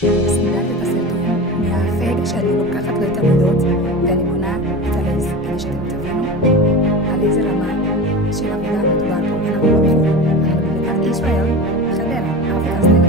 סינדלתי את הסרטון מהפייק שאני לוקחת לו את המידות ואני בונה את הלייז כדי שאתם תבינו על איזה רמה של עבודה מדובר פה. אנחנו לא בחו"ל, אנחנו במדינת ישראל, חדרה, אפריקה.